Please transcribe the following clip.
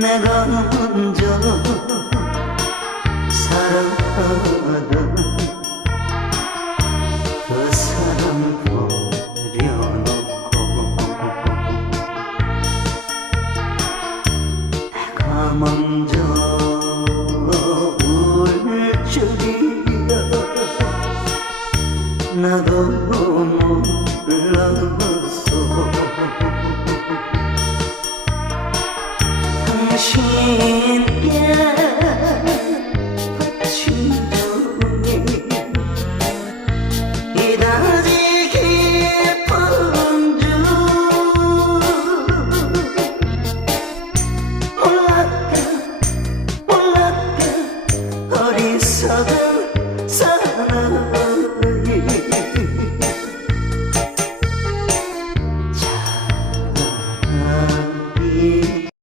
내가 먼저 사랑하던 그 사람 버려놓고 내가 먼저 울 줄이야 나도 몰랐어. 당신께